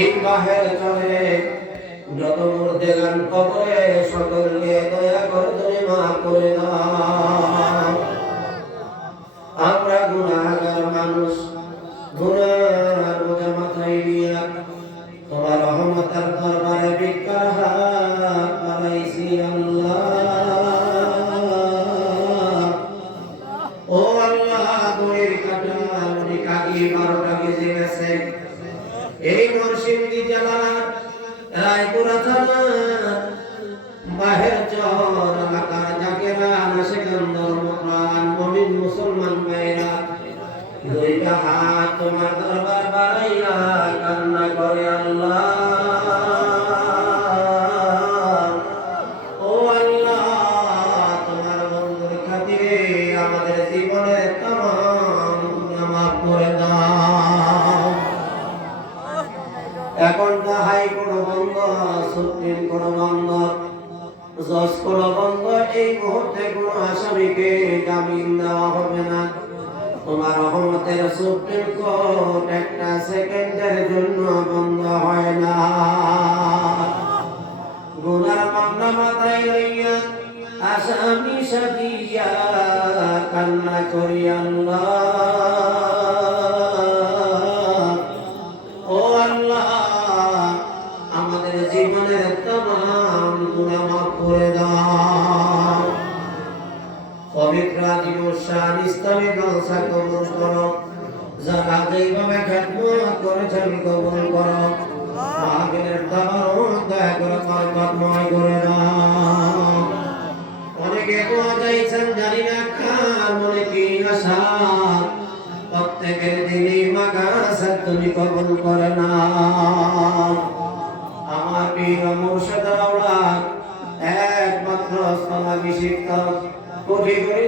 এই বাহের চলে যত মুর্দেগান কবরে সকলকে দয়া করে তুমি মাফ করে দাও। আমরা গুনাহগার মানুষ, গুনার বোঝা মাথায় নিয়ে তোমার রহমতের দরবারে ভিক্ষার হাত বাড়াইছি আল্লাহ। ও আল্লাহ, দড়ির কাটা অনেক আগে 12টা বেজে গেছে। এই নরসিংদী জেলার রায়পুরা থানা বাহের চর এলাকার জাকেরা নাসিকান্দর মুসলমান মুমিন মুসলমান ভাইরা দুইটা হাত তোমার দরবার বাড়াইয়া কান্না করে আল্লাহ। ও আল্লাহ, তোমার বন্ধুর খাতিরে আমাদের জীবনের তামাম গুনাহ মাফ করে দাও। এখন তো হাইকোর্ট বন্ধ, সুপ্রিম কোর্ট বন্ধ, জজ কোর্ট বন্ধ। এই মুহূর্তে কোন আসামিকে জামিন দেওয়া হবে না। তোমার রহমতের সুপ্রিম কোর্ট একটা সেকেন্ডের জন্য বন্ধ হয় না। গুনার মামলা মাথায় লইয়া আসামি সাজিয়া কান্না করি আল্লাহ। ও আল্লাহ, আমাদের জীবনের তামাম গুনাহ মাফ করে দাও। পবিত্র দিবসান ইসলামী জলসা কবুল করো। যারা যেইভাবে খেদমত করেছেন কবুল করো। মাহফিলের তাবারক দয়া করে বরকতময় করে দাও। অনেকে দোয়া চাইছেন, জানি না কার মনে কি আশা, প্রত্যেকের দিনই মাকাসাদ তুমি কবুল করে নাও। আমার প্রিয় মুর্শিদ আওলাদ একমাত্র স্থলাভিষিক্ত কোটি কোটি